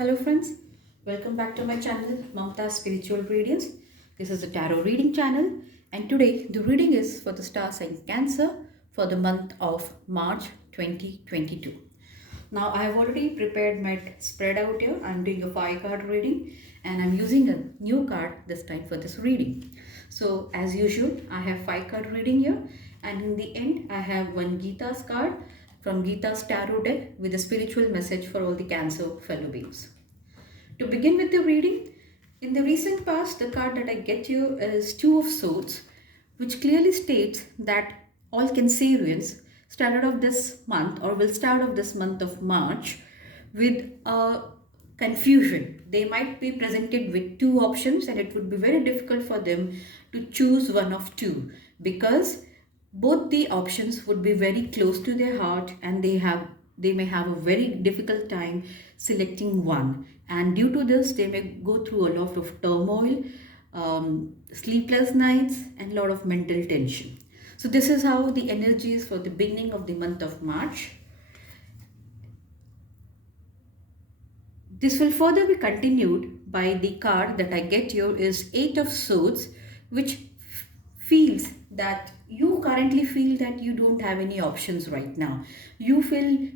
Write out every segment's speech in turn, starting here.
Hello friends, welcome back to my channel Mamta Spiritual Radiance. This is a tarot reading channel and today the reading is for the star sign Cancer for the month of March 2022. Now I have already prepared my spread out here. I'm doing a 5 card reading and I'm using a new card this time for this reading. So as usual I have 5 card reading here and in the end I have one Gita's card from Gita's tarot deck with a spiritual message for all the Cancer fellow beings. To begin with the reading, in the recent past, the card that I get here is Two of Swords, which clearly states that all Cancerians started off this month or will start off this month of March with a confusion. They might be presented with two options and it would be very difficult for them to choose one of two because both the options would be very close to their heart and they may have a very difficult time selecting one, and due to this they may go through a lot of turmoil, sleepless nights and a lot of mental tension. So this is how the energy is for the beginning of the month of March. This will further be continued by the card that I get here is Eight of Swords, which feels that you currently feel that you don't have any options right now. You feel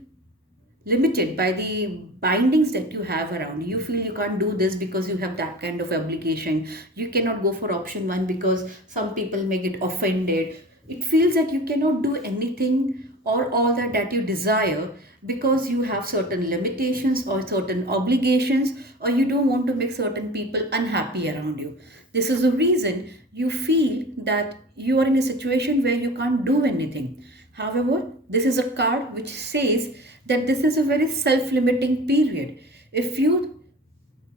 limited by the bindings that you have around. You feel you can't do this because you have that kind of obligation. You cannot go for option one because some people may get offended. It feels that you cannot do anything or all that you desire because you have certain limitations or certain obligations, or you don't want to make certain people unhappy around you. This is the reason you feel that you are in a situation where you can't do anything. However, this is a card which says that this is a very self-limiting period. If you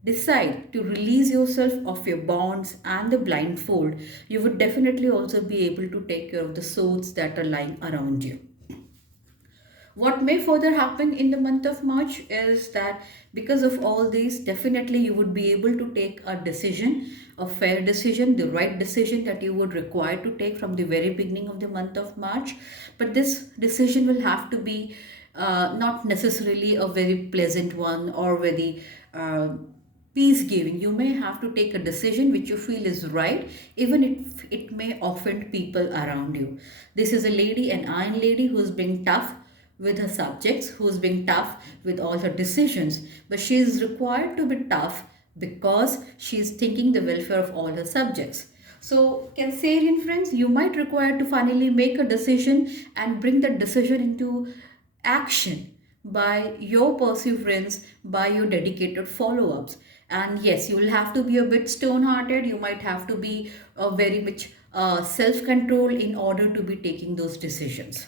decide to release yourself of your bonds and the blindfold, you would definitely also be able to take care of the swords that are lying around you. What may further happen in the month of March is that because of all these, definitely you would be able to take a decision, a fair decision, the right decision that you would require to take from the very beginning of the month of March. But this decision will have to be not necessarily a very pleasant one or very peace giving. You may have to take a decision which you feel is right, even if it may offend people around you. This is a lady, an iron lady, who's being tough with her subjects, who's being tough with all her decisions, but she is required to be tough because she is thinking the welfare of all her subjects. So, Cancerian friends, you might require to finally make a decision and bring that decision into action by your perseverance, by your dedicated follow-ups. And yes, you will have to be a bit stone-hearted. You might have to be very much self-control in order to be taking those decisions.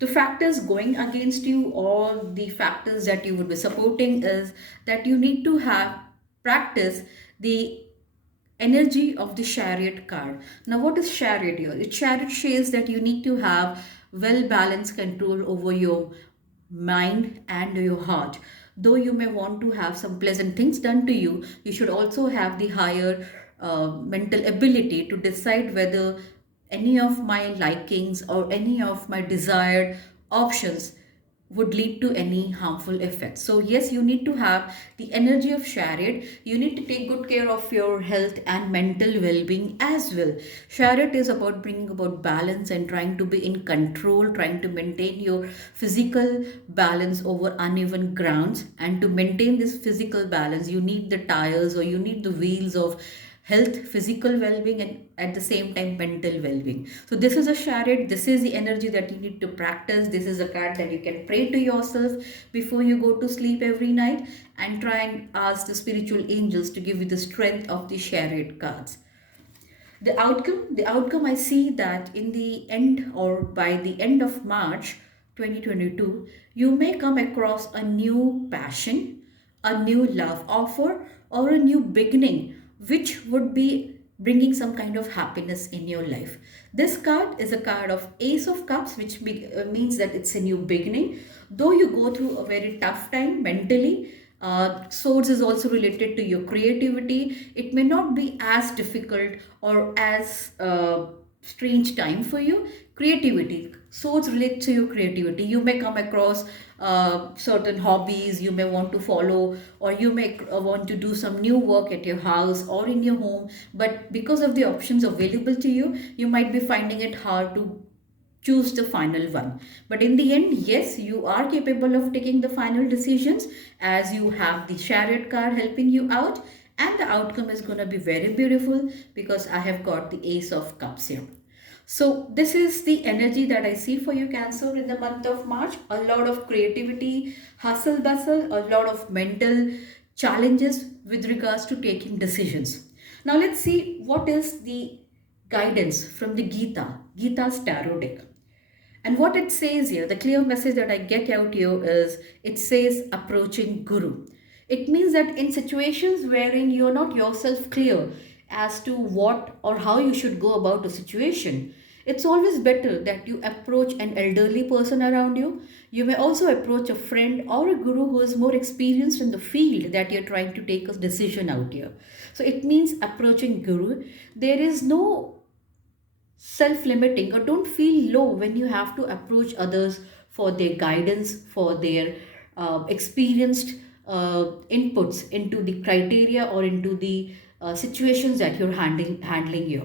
The factors going against you or the factors that you would be supporting is that you need to have practice the energy of the chariot card. Now what is chariot here? The chariot says that you need to have well balanced control over your mind and your heart. Though you may want to have some pleasant things done to you, you should also have the higher mental ability to decide whether any of my likings or any of my desired options would lead to any harmful effects. So yes, you need to have the energy of chariot. You need to take good care of your health and mental well-being as well. Chariot is about bringing about balance and trying to be in control, trying to maintain your physical balance over uneven grounds. And to maintain this physical balance, you need the tires or you need the wheels of health, physical well-being, and at the same time mental well-being. So this is a chariot. This is the energy that you need to practice. This is a card that you can pray to yourself before you go to sleep every night and try and ask the spiritual angels to give you the strength of the chariot cards. The outcome I see that in the end or by the end of March 2022, you may come across a new passion, a new love offer, or a new beginning which would be bringing some kind of happiness in your life. This card is a card of Ace of Cups, which means that it's a new beginning. Though you go through a very tough time mentally, swords is also related to your creativity. It may not be as difficult or as strange time for you Creativity. Swords relate to your creativity. You may come across certain hobbies you may want to follow, or you may want to do some new work at your house or in your home, but because of the options available to you, you might be finding it hard to choose the final one. But in the end, yes, you are capable of taking the final decisions, as you have the chariot card helping you out, and the outcome is going to be very beautiful because I have got the ace of cups here. So this is the energy that I see for you, Cancer, in the month of March. A lot of creativity, hustle bustle, a lot of mental challenges with regards to taking decisions. Now let's see what is the guidance from the Gita's tarot deck. And what it says here, the clear message that I get out here is, it says approaching Guru. It means that in situations wherein you're not yourself clear as to what or how you should go about a situation, it's always better that you approach an elderly person around you. You may also approach a friend or a guru who is more experienced in the field that you're trying to take a decision out here. So it means approaching Guru. There is no self limiting, or don't feel low when you have to approach others for their guidance, for their experienced inputs into the criteria or into the situations that you're handling here.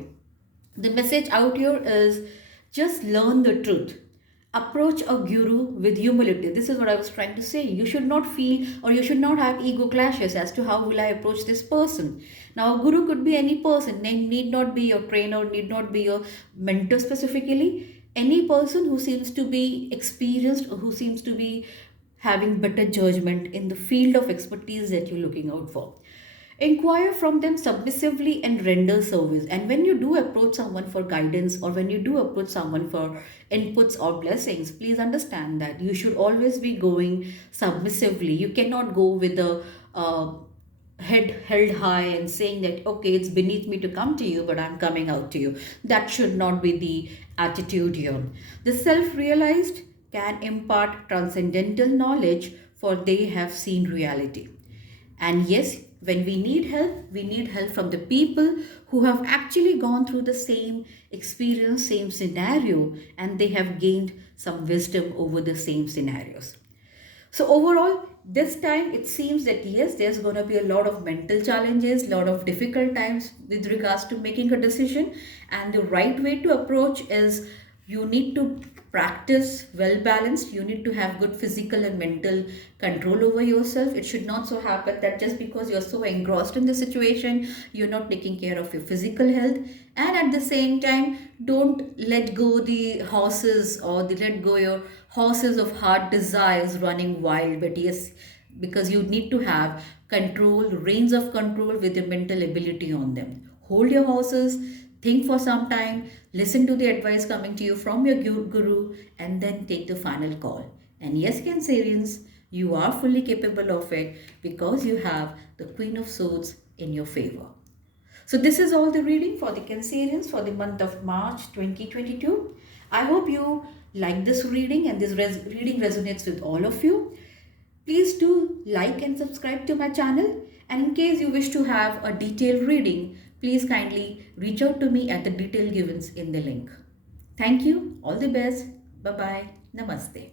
The message out here is, just learn the truth. Approach a guru with humility. This is what I was trying to say. You should not feel, or you should not have ego clashes as to how will I approach this person. Now a guru could be any person. They need not be your trainer, need not be your mentor specifically. Any person who seems to be experienced, or who seems to be having better judgment in the field of expertise that you're looking out for. Inquire from them submissively and render service. And when you do approach someone for guidance, or when you do approach someone for inputs or blessings, please understand that you should always be going submissively. You cannot go with the head held high and saying that, okay, it's beneath me to come to you, but I'm coming out to you. That should not be the attitude here. The self realized can impart transcendental knowledge, for they have seen reality. And yes, when we need help from the people who have actually gone through the same experience, same scenario, and they have gained some wisdom over the same scenarios. So overall, this time it seems that yes, there's going to be a lot of mental challenges, a lot of difficult times with regards to making a decision. And the right way to approach is, you need to practice well balanced. You need to have good physical and mental control over yourself. It should not so happen that just because you're so engrossed in the situation, you're not taking care of your physical health. And at the same time, don't let go the horses, or the let go your horses of heart desires running wild. But yes, because you need to have control, reins of control with your mental ability on them. Hold your horses, think for some time, listen to the advice coming to you from your guru, and then take the final call. And yes, Cancerians, you are fully capable of it, because you have the Queen of Swords in your favor. So this is all the reading for the Cancerians for the month of March 2022. I hope you like this reading, and this reading resonates with all of you. Please do like and subscribe to my channel. And in case you wish to have a detailed reading, please kindly reach out to me at the detail given in the link. Thank you. All the best. Bye-bye. Namaste.